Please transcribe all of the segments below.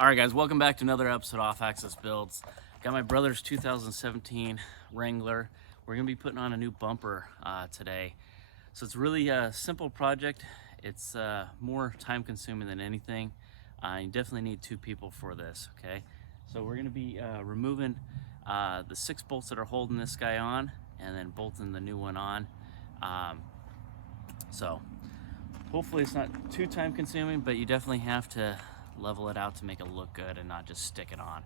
Alright guys, welcome back to another episode of Off Axis Builds. Got my brother's 2017 Wrangler. We're going to be putting on a new bumper today. So it's really a simple project. It's more time consuming than anything. You definitely need two people for this, okay? So we're going to be removing the 6 bolts that are holding this guy on and then bolting the new one on. So hopefully it's not too time consuming, but you definitely have to level it out to make it look good and not just stick it on.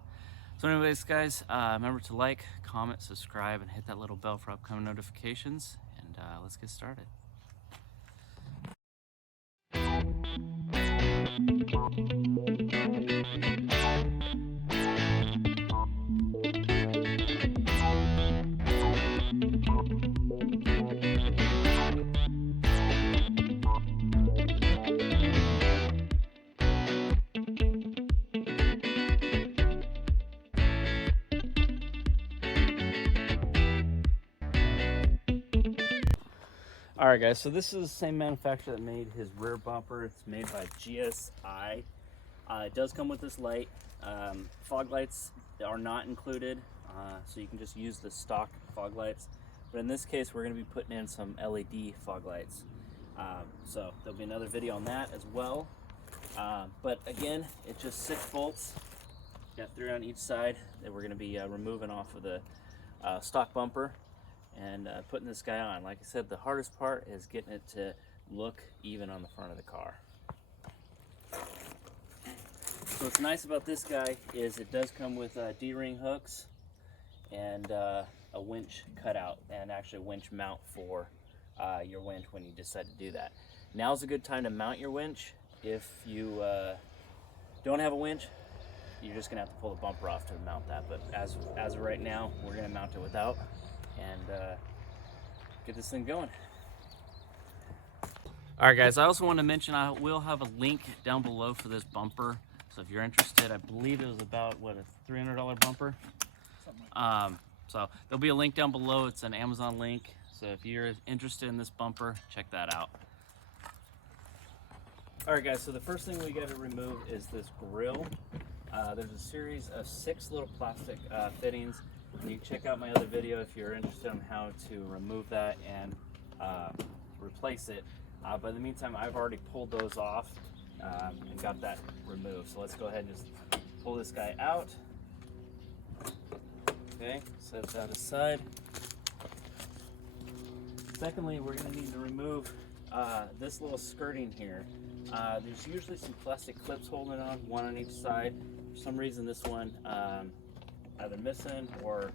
So anyways guys, remember to like, comment, subscribe, and hit that little bell for upcoming notifications, and let's get started. Alright guys, so this is the same manufacturer that made his rear bumper. It's made by GSI. It does come with this light. Fog lights are not included, so you can just use the stock fog lights. But in this case, we're going to be putting in some LED fog lights. So there'll be another video on that as well. But again, it's just 6 bolts. Got 3 on each side that we're going to be removing off of the stock bumper and putting this guy on. Like I said, the hardest part is getting it to look even on the front of the car. So what's nice about this guy is it does come with D-ring hooks and a winch cutout, and actually a winch mount for your winch when you decide to do that. Now's a good time to mount your winch. If you don't have a winch, you're just gonna have to pull the bumper off to mount that. But as of right now, we're gonna mount it without and get this thing going. Alright guys, I also want to mention I will have a link down below for this bumper. So if you're interested, I believe it was about, what, a $300 bumper? So there'll be a link down below. It's an Amazon link. So if you're interested in this bumper, check that out. Alright guys, so the first thing we got to remove is this grill. There's a series of 6 little plastic fittings. And you can check out my other video if you're interested in how to remove that and replace it. But in the meantime, I've already pulled those off and got that removed. So let's go ahead and just pull this guy out. Okay, set that aside. Secondly, we're going to need to remove this little skirting here. There's usually some plastic clips holding on, one on each side. For some reason, this one either missing or,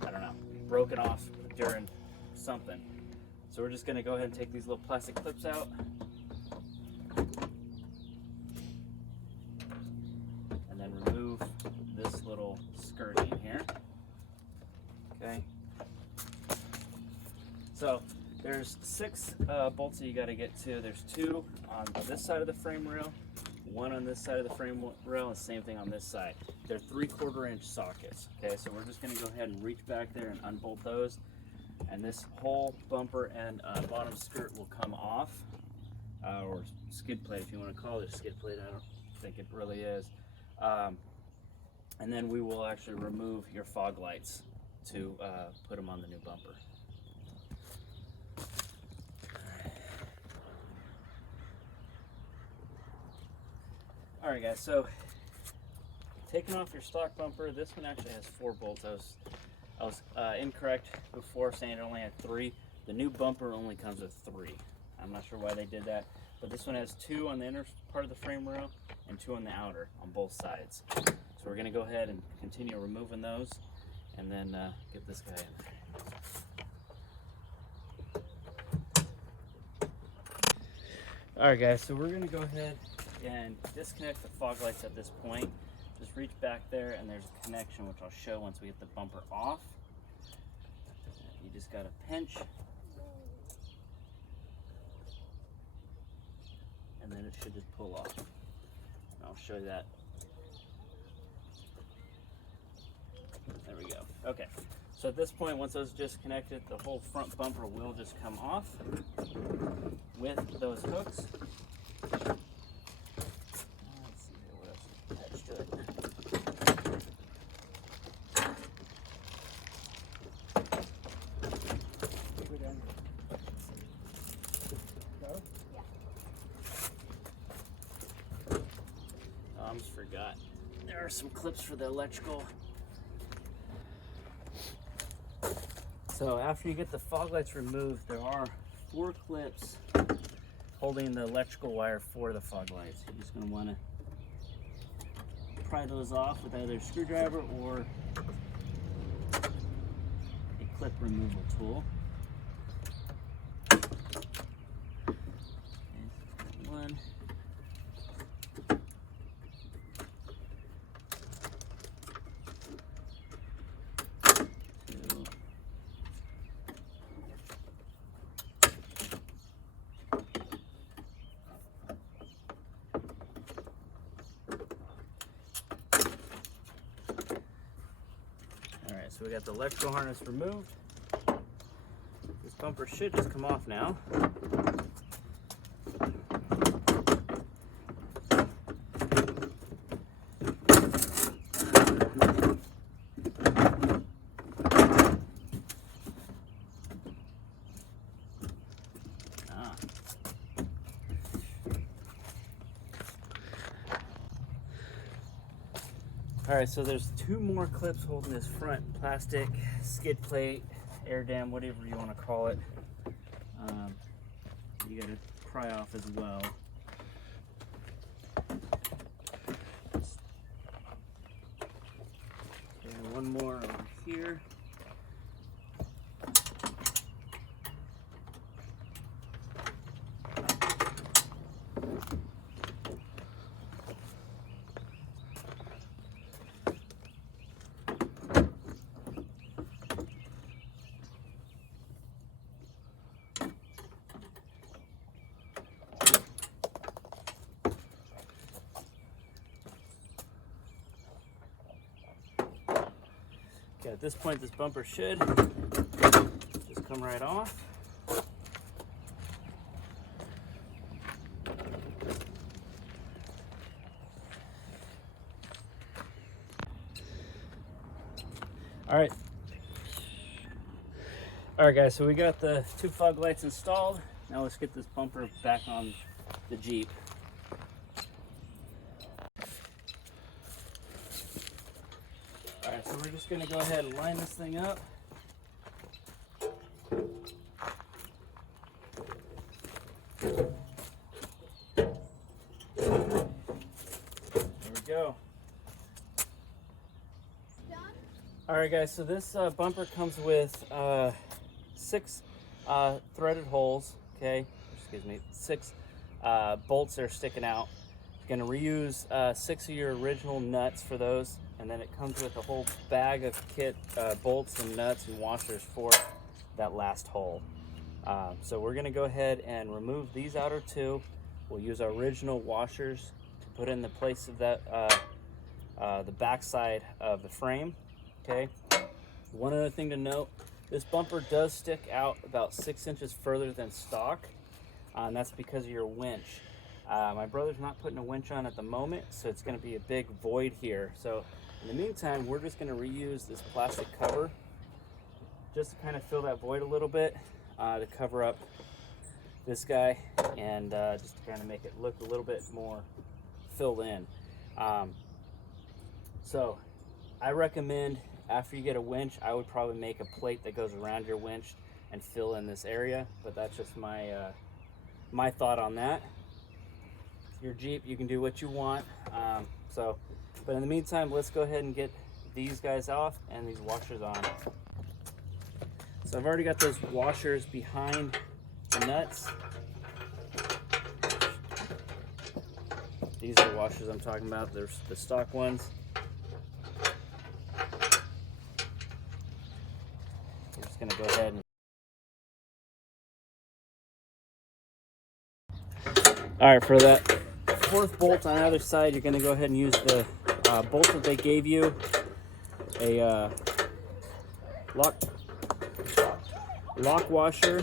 I don't know, broken off during something. So we're just going to go ahead and take these little plastic clips out. And then remove this little skirting here. Okay. So there's 6 bolts that you got to get to. There's 2 on this side of the frame rail, 1 on this side of the frame rail, and same thing on this side. They're 3/4 inch sockets. Okay, so we're just going to go ahead and reach back there and unbolt those, and this whole bumper and bottom skirt will come off, or skid plate if you want to call it a skid plate. I don't think it really is. And then we will actually remove your fog lights to put them on the new bumper. Alright guys, so taking off your stock bumper, this one actually has 4 bolts. I was incorrect before, saying it only had 3. The new bumper only comes with 3. I'm not sure why they did that, but this one has 2 on the inner part of the frame rail and 2 on the outer on both sides. So we're going to go ahead and continue removing those and then get this guy in. Alright guys, so we're going to go ahead and disconnect the fog lights at this point. Just reach back there and there's a connection, which I'll show once we get the bumper off. You just got to pinch, and then it should just pull off. And I'll show you that. There we go. Okay, so at this point, once those are disconnected, the whole front bumper will just come off with those hooks. Let's see here, what else? almost forgot. There are some clips for the electrical. So after you get the fog lights removed, there are 4 clips holding the electrical wire for the fog lights. You're just going to want to pry those off with either a screwdriver or a clip removal tool. Okay, one. So we got the electrical harness removed. This bumper should just come off now. Alright, so there's 2 more clips holding this front plastic skid plate, air dam, whatever you want to call it. You got to pry off as well. And one more over here. Okay, at this point, this bumper should just come right off. All right, guys, so we got the 2 fog lights installed. Now let's get this bumper back on the Jeep. All right, so we're just gonna go ahead and line this thing up. There we go. All right, guys, so this bumper comes with 6 threaded holes, okay? Excuse me, 6 bolts that are sticking out. You're gonna reuse 6 of your original nuts for those, and then it comes with a whole bag of kit bolts and nuts and washers for that last hole. So we're gonna go ahead and remove these outer 2. We'll use our original washers to put in the place of that the back side of the frame. Okay. One other thing to note: this bumper does stick out about 6 inches further than stock, and that's because of your winch. My brother's not putting a winch on at the moment, so it's going to be a big void here. So in the meantime, we're just going to reuse this plastic cover just to kind of fill that void a little bit, to cover up this guy, and just to kind of make it look a little bit more filled in. So I recommend, after you get a winch, I would probably make a plate that goes around your winch and fill in this area, but that's just my my thought on that. Your Jeep, you can do what you want. But in the meantime, let's go ahead and get these guys off and these washers on. So I've already got those washers behind the nuts. These are the washers I'm talking about. There's the stock ones. I'm just going to go ahead and... Alright, for that 4th bolt on the other side, you're going to go ahead and use the bolt that they gave you. A lock washer,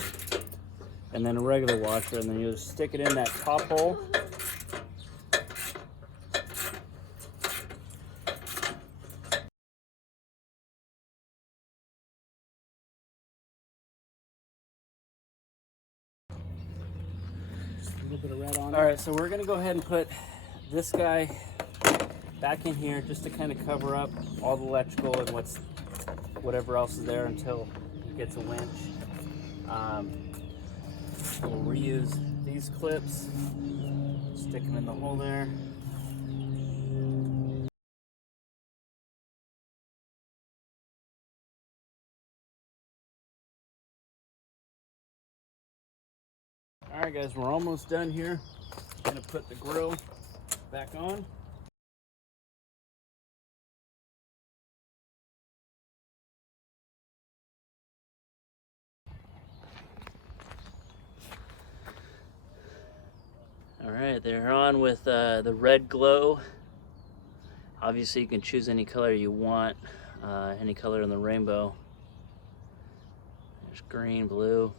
and then a regular washer, and then you just stick it in that top hole. Just a little bit of red on it. All right, so we're gonna go ahead and put this guy back in here just to kind of cover up all the electrical and whatever else is there until he gets a winch. We'll reuse these clips, stick them in the hole there. Alright guys, we're almost done here. I'm gonna put the grill back on. Alright, they're on with the red glow. Obviously you can choose any color you want, any color in the rainbow. There's green, blue.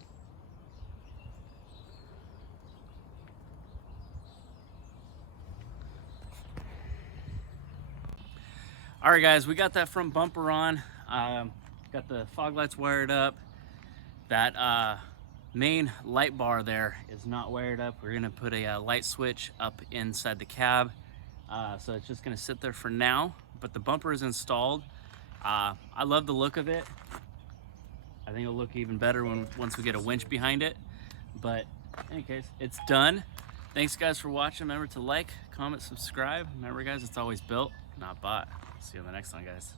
Alright guys, we got that front bumper on. Got the fog lights wired up. That main light bar there is not wired up. We're gonna put a light switch up inside the cab. So it's just gonna sit there for now, but the bumper is installed. I love the look of it. I think it'll look even better once we get a winch behind it. But in any case, it's done. Thanks guys for watching. Remember to like, comment, subscribe. Remember guys, it's always built, not bought. See you on the next one, guys.